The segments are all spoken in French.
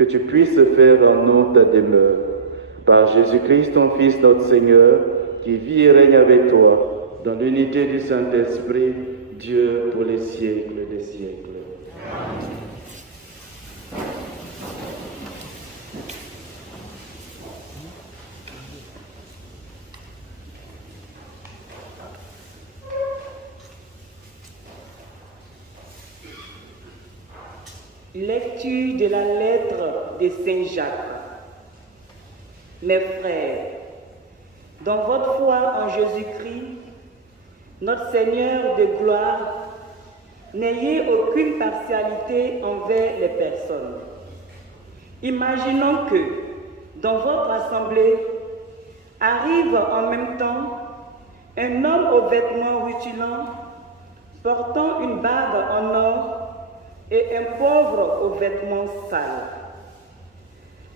que tu puisses faire en nous ta demeure. Par Jésus-Christ, ton Fils, notre Seigneur, qui vit et règne avec toi, dans l'unité du Saint-Esprit, Dieu pour les siècles des siècles. Lecture de la lettre de Saint Jacques. Mes frères, dans votre foi en Jésus-Christ, notre Seigneur de gloire, n'ayez aucune partialité envers les personnes. Imaginons que, dans votre assemblée, arrive en même temps un homme aux vêtements rutilants, portant une barbe en or, et un pauvre aux vêtements sales.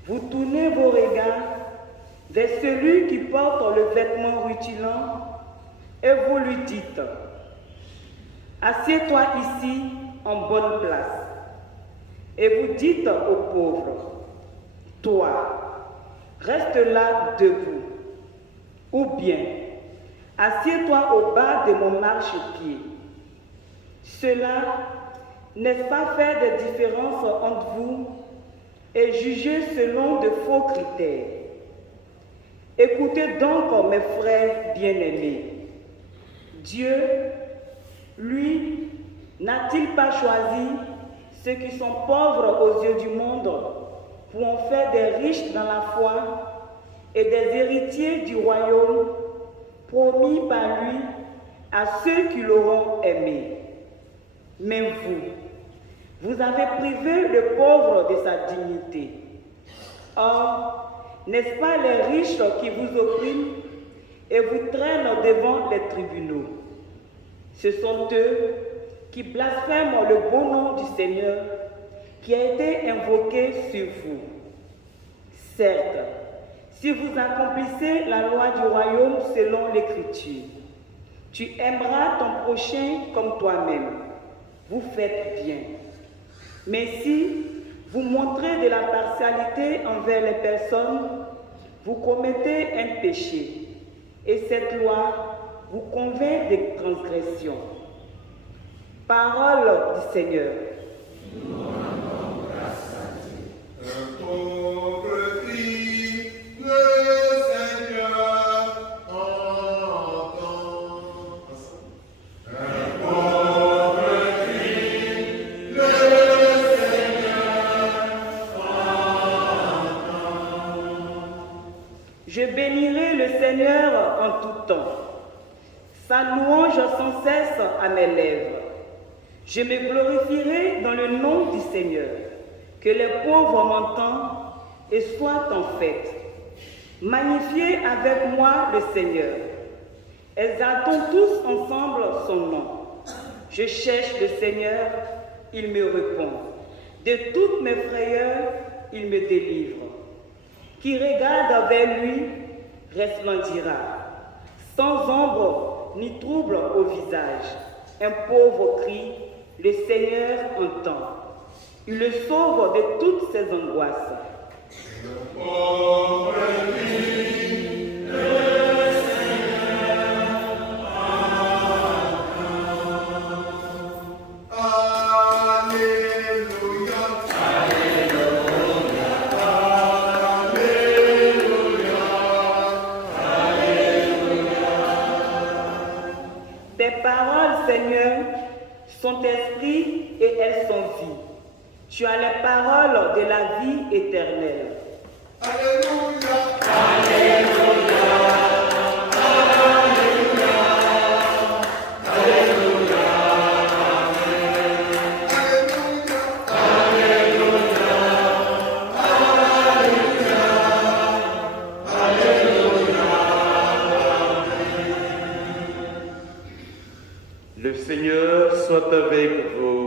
Vous tournez vos regards vers celui qui porte le vêtement rutilant et vous lui dites « Assieds-toi ici en bonne place ». Et vous dites au pauvre « Toi, reste là debout ». Ou bien « Assieds-toi au bas de mon marchepied ». Cela n'est-ce pas faire des différences entre vous et juger selon de faux critères? Écoutez donc, mes frères bien-aimés. Dieu, lui, n'a-t-il pas choisi ceux qui sont pauvres aux yeux du monde pour en faire des riches dans la foi et des héritiers du royaume promis par lui à ceux qui l'auront aimé? Mais vous avez privé le pauvre de sa dignité. Or, n'est-ce pas les riches qui vous oppriment et vous traînent devant les tribunaux? Ce sont eux qui blasphèment le beau nom du Seigneur qui a été invoqué sur vous. Certes, si vous accomplissez la loi du royaume selon l'Écriture, tu aimeras ton prochain comme toi-même. Vous faites bien. Mais si vous montrez de la partialité envers les personnes, vous commettez un péché, et cette loi vous convainc de transgression. Parole du Seigneur. Nous rendons grâce à Dieu. Un pauvre crie, le Seigneur entend. Un pauvre crie, le Je bénirai le Seigneur en tout temps. Sa louange sans cesse à mes lèvres. Je me glorifierai dans le nom du Seigneur. Que les pauvres m'entendent et soient en fête. Magnifiez avec moi le Seigneur. Exaltons tous ensemble son nom. Je cherche le Seigneur, il me répond. De toutes mes frayeurs, il me délivre. Qui regarde vers lui resplendira, sans ombre ni trouble au visage. Un pauvre cri, le Seigneur entend. Il le sauve de toutes ses angoisses. Un pauvre crie, le Seigneur entend. Alléluia, Alléluia, Alléluia, Alléluia. Tes paroles, Seigneur, sont esprit et elles sont vie. Tu as les paroles de la vie éternelle. Alléluia, Alléluia, Alléluia, Alléluia, Alléluia, Alléluia, Le Seigneur soit avec vous.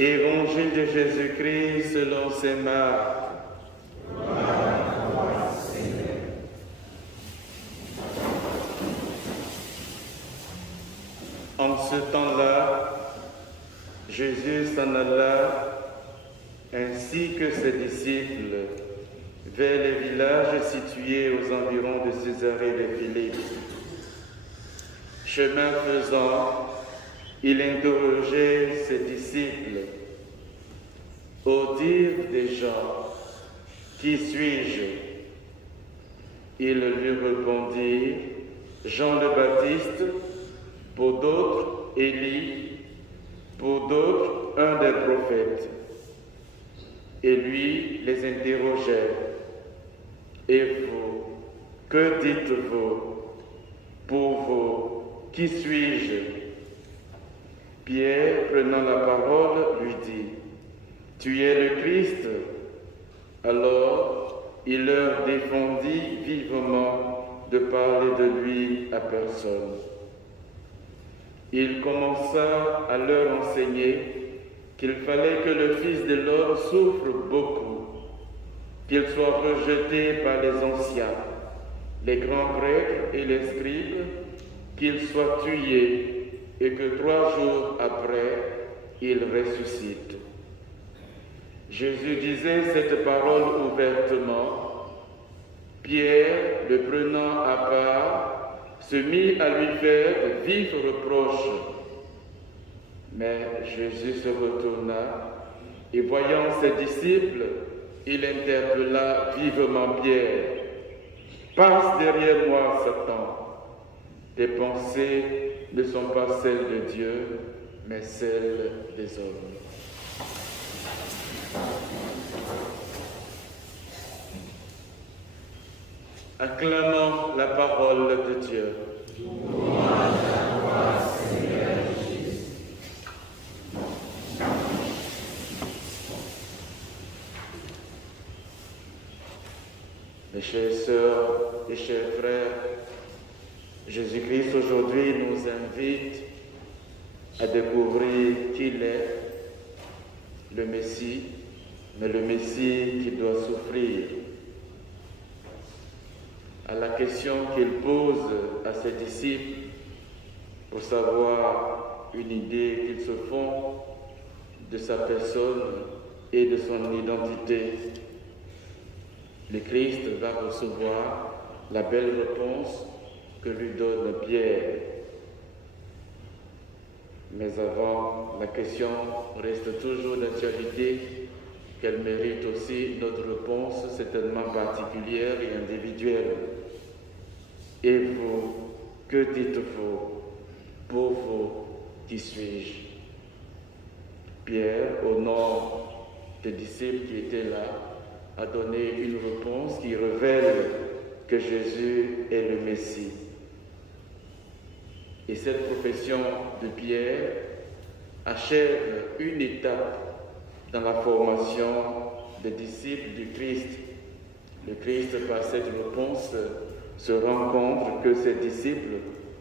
Évangile de Jésus-Christ selon saint Marc. En ce temps-là, Jésus s'en alla, ainsi que ses disciples, vers les villages situés aux environs de Césarée de Philippe. Chemin faisant, il interrogeait ses disciples. Au dire des gens, qui suis-je? Ils lui répondirent, Jean le Baptiste, pour d'autres, Élie, pour d'autres, un des prophètes. Et lui les interrogeait. Et vous, que dites-vous? Pour vous, qui suis-je? Pierre, prenant la parole, lui dit, tu es le Christ. Alors il leur défendit vivement de parler de lui à personne. Il commença à leur enseigner qu'il fallait que le Fils de l'homme souffre beaucoup, qu'il soit rejeté par les anciens, les grands prêtres et les scribes, qu'il soit tué et que 3 jours après, il ressuscite. Jésus disait cette parole ouvertement. Pierre, le prenant à part, se mit à lui faire de vifs reproches. Mais Jésus se retourna et voyant ses disciples, il interpella vivement Pierre. « Passe derrière moi, Satan. Tes pensées ne sont pas celles de Dieu, mais celles des hommes. » Acclamons la parole de Dieu. Louange à toi, Seigneur Jésus. Mes chères sœurs et chers frères, Jésus-Christ aujourd'hui nous invite à découvrir qu'il est le Messie, mais le Messie qui doit souffrir. À la question qu'il pose à ses disciples pour savoir une idée qu'ils se font de sa personne et de son identité, le Christ va recevoir la belle réponse que lui donne Pierre. Mais avant, la question reste toujours d'actualité, qu'elle mérite aussi notre réponse certainement particulière et individuelle. Et vous, que dites-vous? Pour vous, qui suis-je? Pierre, au nom des disciples qui étaient là, a donné une réponse qui révèle que Jésus est le Messie. Et cette profession de Pierre achève une étape dans la formation des disciples du Christ. Le Christ, par cette réponse, se rend compte que ses disciples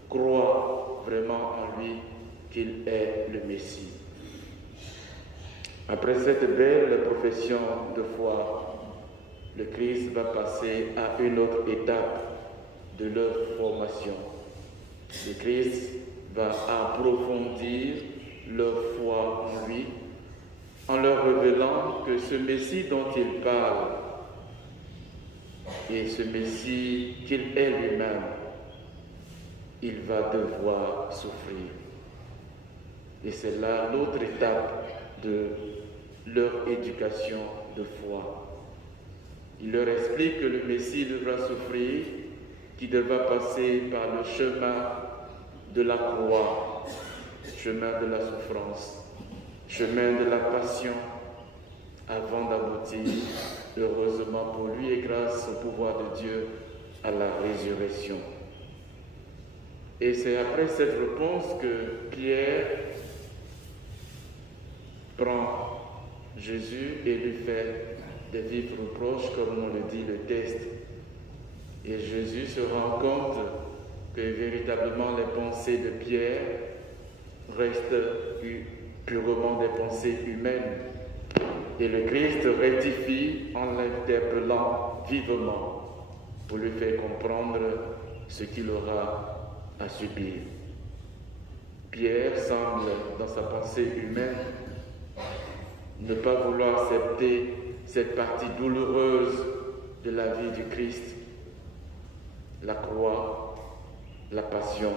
croient vraiment en lui, qu'il est le Messie. Après cette belle profession de foi, le Christ va passer à une autre étape de leur formation. Le Christ va approfondir leur foi en lui, en leur révélant que ce Messie dont il parle et ce Messie qu'il est lui-même, il va devoir souffrir. Et c'est là l'autre étape de leur éducation de foi. Il leur explique que le Messie devra souffrir, qu'il devra passer par le chemin de la croix, chemin de la souffrance, chemin de la passion, avant d'aboutir, heureusement pour lui et grâce au pouvoir de Dieu, à la résurrection. Et c'est après cette réponse que Pierre prend Jésus et lui fait des vifs reproches, comme on le dit le texte. Et Jésus se rend compte que véritablement les pensées de Pierre restent purement des pensées humaines. Et le Christ rectifie en l'interpellant vivement pour lui faire comprendre ce qu'il aura à subir. Pierre semble, dans sa pensée humaine, ne pas vouloir accepter cette partie douloureuse de la vie du Christ, la croix, la passion,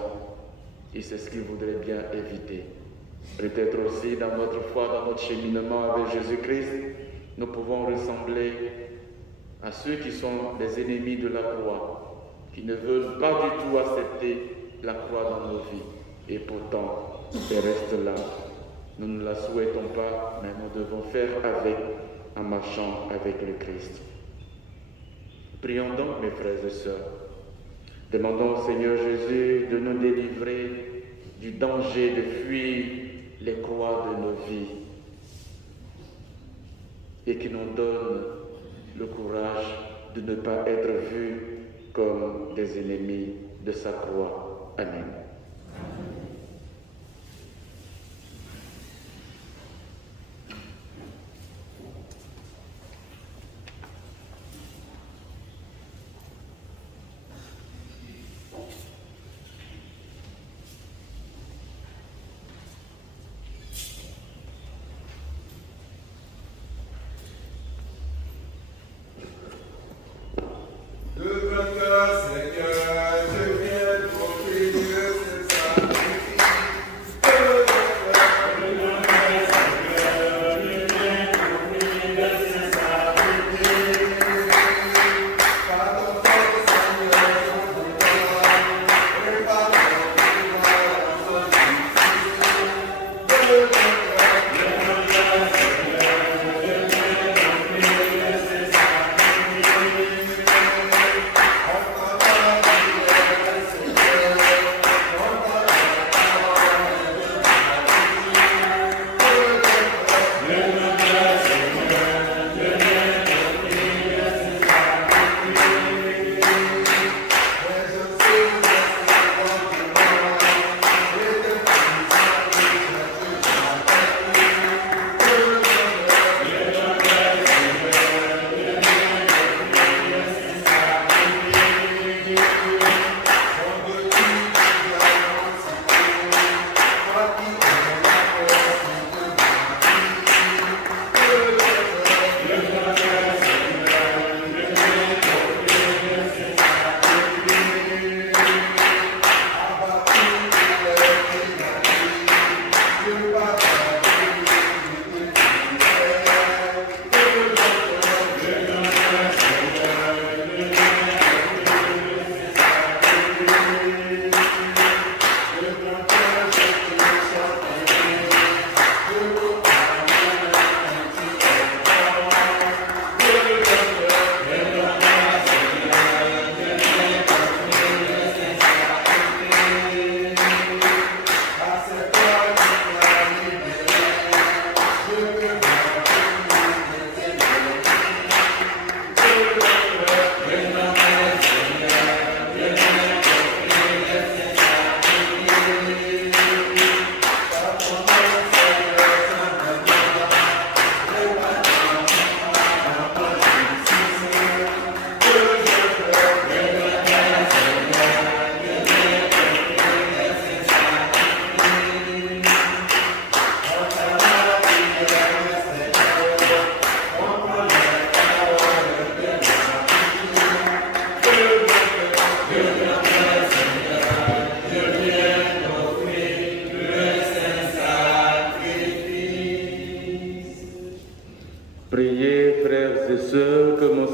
et c'est ce qu'il voudrait bien éviter. Peut-être aussi dans notre foi, dans notre cheminement avec Jésus-Christ, nous pouvons ressembler à ceux qui sont les ennemis de la croix, qui ne veulent pas du tout accepter la croix dans nos vies. Et pourtant, elle reste là. Nous ne la souhaitons pas, mais nous devons faire avec, en marchant avec le Christ. Prions donc, mes frères et sœurs. Demandons au Seigneur Jésus de nous délivrer du danger de fuir les croix de nos vies et qui nous donne le courage de ne pas être vus comme des ennemis de sa croix. Amen.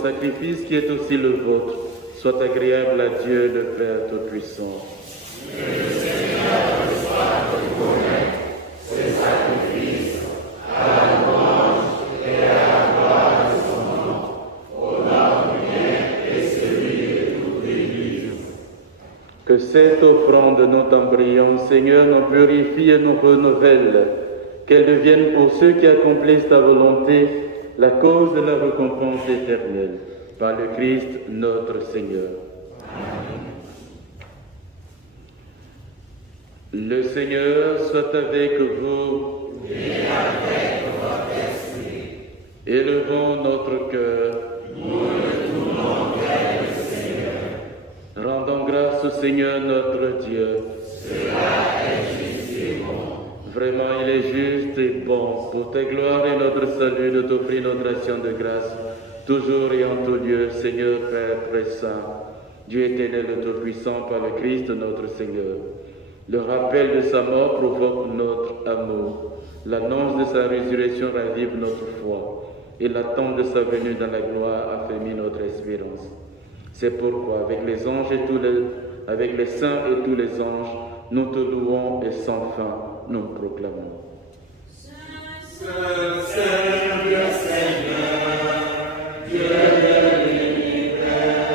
sacrifice qui est aussi le vôtre soit agréable à Dieu le Père Tout-Puissant. Que le Seigneur reçoive et connaisse ce sacrifice à la louange et à la gloire de son nom, au nom du bien et celui de toute l'Église. Que cette offrande nous t'en prions, Seigneur, nous purifie et nous renouvelle, qu'elle devienne pour ceux qui accomplissent ta volonté la cause de la récompense éternelle, par le Christ notre Seigneur. Amen. Le Seigneur soit avec vous. Et avec votre esprit. Élevons notre cœur. Nous le tournons vers le Seigneur. Rendons grâce au Seigneur notre Dieu. Cela est juste et bon. Vraiment, il est juste et bon, pour ta gloire et notre notre salut, de t'offrir notre action de grâce, toujours et en tout lieu, Seigneur Père très saint, Dieu éternel et tout-puissant, par le Christ notre Seigneur. Le rappel de sa mort provoque notre amour. L'annonce de sa résurrection ravive notre foi. Et l'attente de sa venue dans la gloire affermit notre espérance. C'est pourquoi, avec les anges et avec les saints et tous les anges, nous te louons et sans fin nous proclamons. Saint, Seigneur, Dieu de l'univers,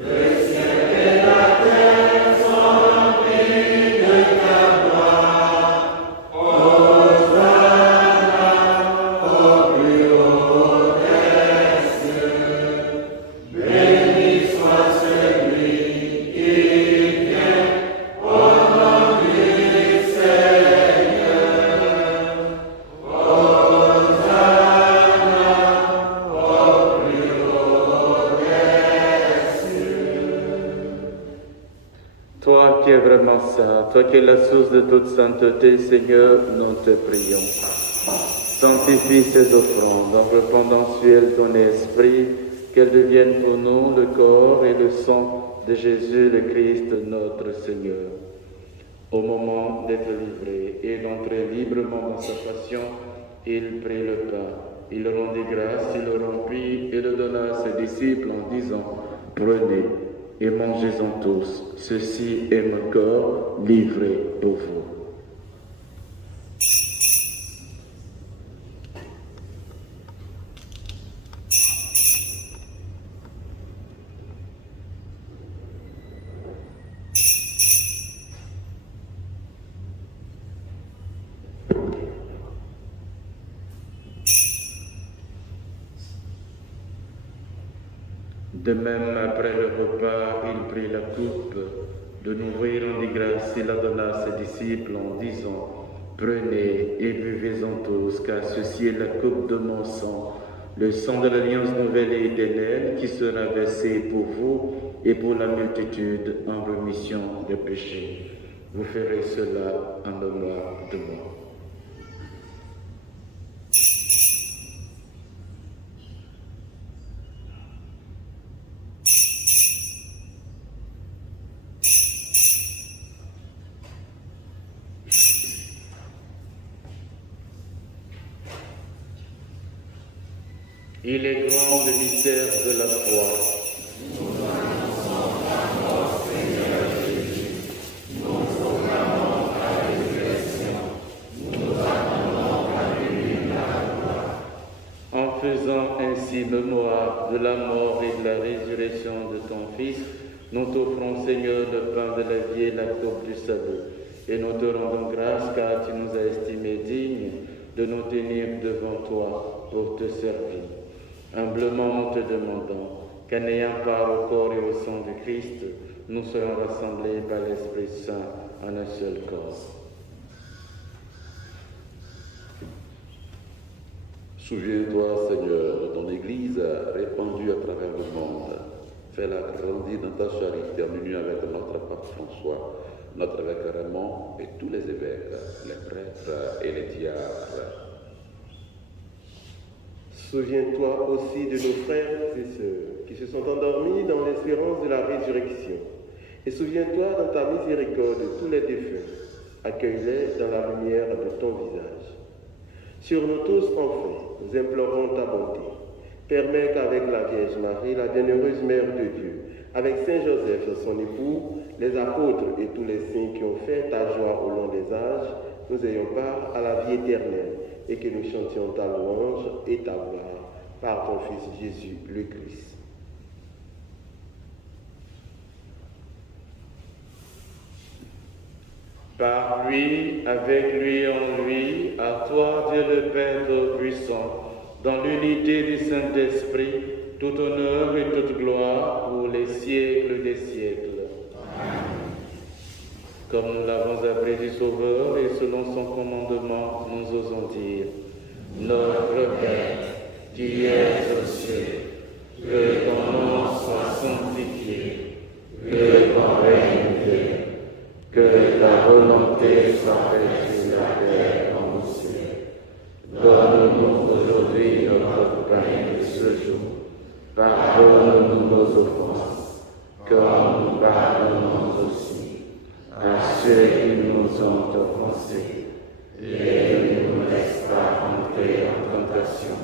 le ciel et la terre sont remplis de ta gloire. Hosanna au plus haut des cieux. Béni soit celui qui vient au nom du Seigneur. Toi qui es vraiment saint, toi qui es la source de toute sainteté, Seigneur, nous te prions. Sanctifie ces offrandes en répandant sur elles ton esprit, qu'elles deviennent pour nous le corps et le sang de Jésus le Christ, notre Seigneur. Au moment d'être livré et d'entrer librement dans sa passion, il prit le pain, il rendit grâce, il le rompit et le donna à ses disciples en disant, « Prenez et mangez-en tous, ceci est mon corps livré pour vous. » De même, après le repas, il prit la coupe, de nouveau il rendit grâce, il la donna à ses disciples en disant, « Prenez et buvez-en tous, car ceci est la coupe de mon sang, le sang de l'alliance nouvelle et éternelle qui sera versé pour vous et pour la multitude en remission des péchés. Vous ferez cela en mémoire de moi. » Il est grand le mystère de la foi. Nous annonçons ta mort, Seigneur Jésus. Nous proclamons ta résurrection. Nous attendons ta venue dans la gloire. En faisant ainsi mémoire de la mort et de la résurrection de ton Fils, nous t'offrons, Seigneur, le pain de la vie et la coupe du salut. Et nous te rendons grâce car tu nous as estimés dignes de nous tenir devant toi pour te servir. Humblement nous te demandons qu'en ayant part au corps et au sang du Christ, nous soyons rassemblés par l'Esprit Saint en un seul corps. Souviens-toi, Seigneur, de ton Église répandue à travers le monde. Fais-la grandir dans ta charité en union avec notre pape François, notre évêque Raymond et tous les évêques, les prêtres et les diacres. Souviens-toi aussi de nos frères et sœurs qui se sont endormis dans l'espérance de la résurrection. Et souviens-toi dans ta miséricorde de tous les défunts. Accueille-les dans la lumière de ton visage. Sur nous tous, enfin, nous implorons ta bonté. Permets qu'avec la Vierge Marie, la bienheureuse Mère de Dieu, avec Saint Joseph, son époux, les apôtres et tous les saints qui ont fait ta joie au long des âges, nous ayons part à la vie éternelle et que nous chantions ta louange et ta gloire par ton Fils Jésus le Christ. Par lui, avec lui, en lui, à toi, Dieu le Père Tout-Puissant, dans l'unité du Saint-Esprit, tout honneur et toute gloire pour les siècles des siècles. Comme nous l'avons appris du Sauveur et selon son commandement, nous osons dire, Notre Père, qui es aux cieux, que ton nom soit sanctifié, que ton règne vienne, que ta volonté soit faite sur la terre comme au ciel. Donne-nous Pardonne-nous nos offenses, comme nous pardonnons aussi à ceux qui nous ont offensés. Et ne nous laisse pas entrer en tentation,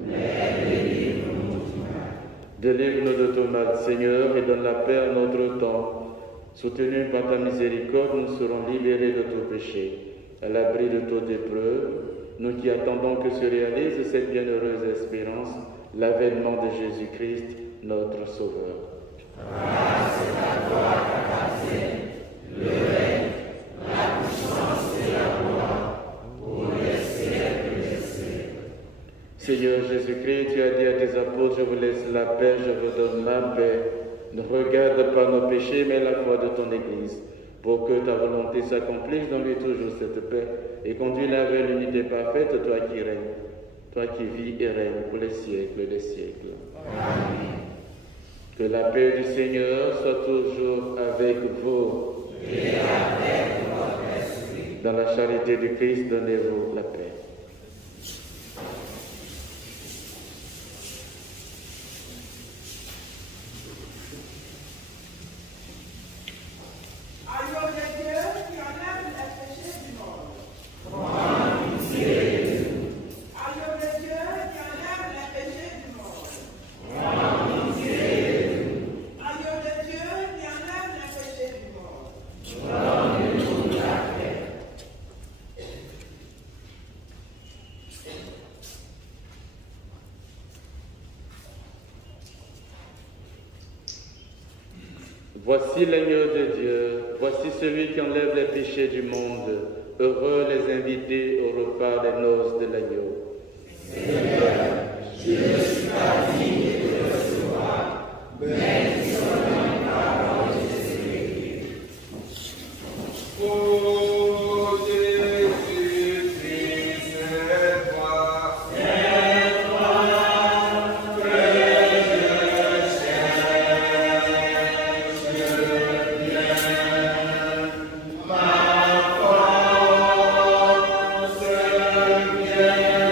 mais délivre-nous du mal. Délivre-nous de tout mal, Seigneur, et donne la paix à notre temps. Soutenus par ta miséricorde, nous serons libérés de tout péché, à l'abri de toute épreuve, nous qui attendons que se réalise cette bienheureuse espérance, l'avènement de Jésus-Christ, notre Sauveur. Grâce à toi qu'appartiennent le règne, la puissance et la gloire, pour les siècles des siècles. Seigneur Jésus-Christ, tu as dit à tes apôtres, je vous laisse la paix, je vous donne la paix. Ne regarde pas nos péchés, mais la foi de ton Église, pour que ta volonté s'accomplisse dans lui toujours cette paix, et conduis-la vers l'unité parfaite, toi qui règnes, toi qui vis et règnes pour les siècles des siècles. Amen. Que la paix du Seigneur soit toujours avec vous. Et avec votre esprit. Dans la charité du Christ, donnez-vous la paix. Voici l'agneau de Dieu, voici celui qui enlève les péchés du monde. Heureux les invités au repas des noces de l'agneau. Seigneur, je ne suis pas digne de te recevoir, mais dis seulement une parole et je serai guéri. Oh Jésus-Christ, c'est toi que je cherche bien. Ma force vient.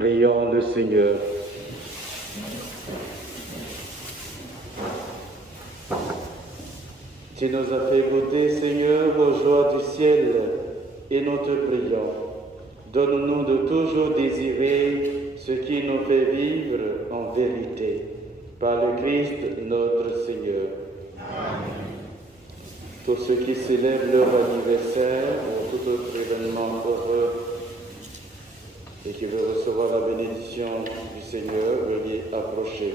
Prions le Seigneur. Tu nous as fait goûter, Seigneur, aux joies du ciel, et nous te prions. Donne-nous de toujours désirer ce qui nous fait vivre en vérité. Par le Christ notre Seigneur. Amen. Tous ceux qui célèbrent leur anniversaire ou tout autre événement heureux et qui veulent recevoir la bénédiction du Seigneur, veuillez approcher.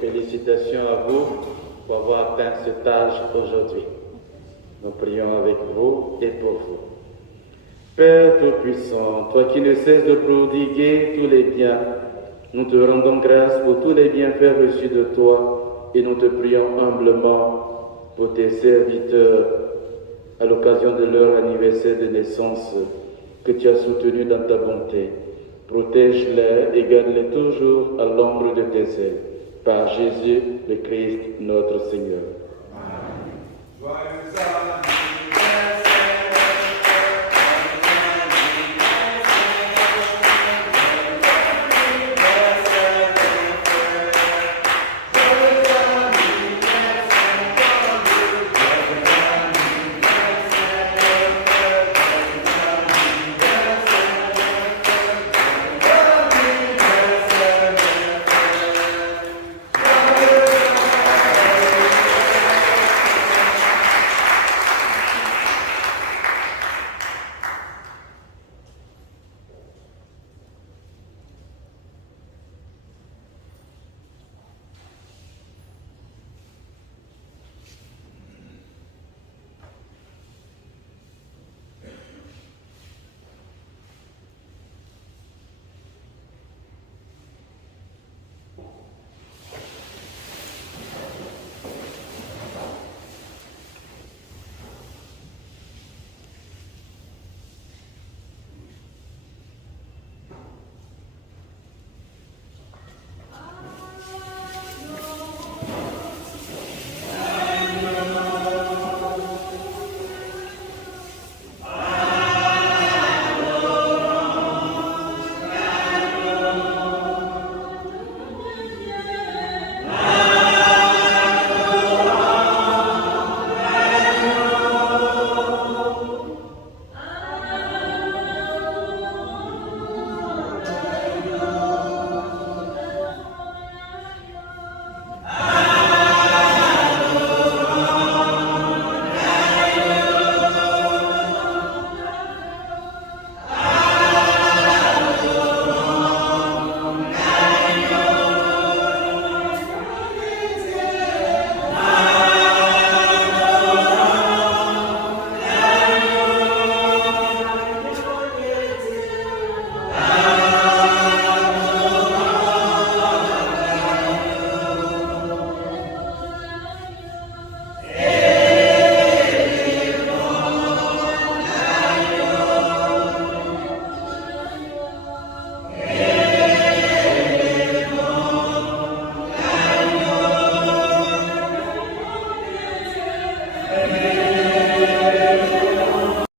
Félicitations à vous pour avoir atteint cet âge aujourd'hui. Nous prions avec vous et pour vous. Père Tout-Puissant, toi qui ne cesses de prodiguer tous les biens, nous te rendons grâce pour tous les bienfaits reçus de toi et nous te prions humblement pour tes serviteurs à l'occasion de leur anniversaire de naissance que tu as soutenu dans ta bonté. Protège-les et garde-les toujours à l'ombre de tes ailes. Par Jésus le Christ, notre Seigneur. Amen. Amen.